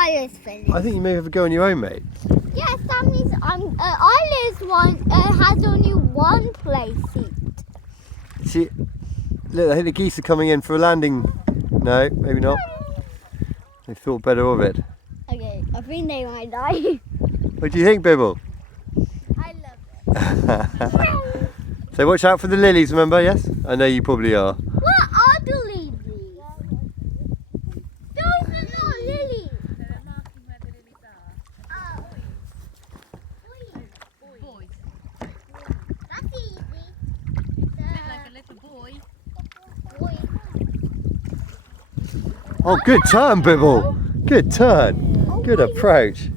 Isla's finished. I think you may have a go on your own, mate. Yes, that means Isla's one has only one play seat. See, look, I think the geese are coming in for a landing. No, maybe not. They thought better of it. Okay, I think they might die. What do you think, Bibble? I love it. So watch out for the lilies, remember, yes? I know you probably are. What are the lilies? Those are not lilies. They're marking where the lilies are. Boys. That's easy. Look like a little boy. Oh, good turn, Bibble. Good turn. Good approach.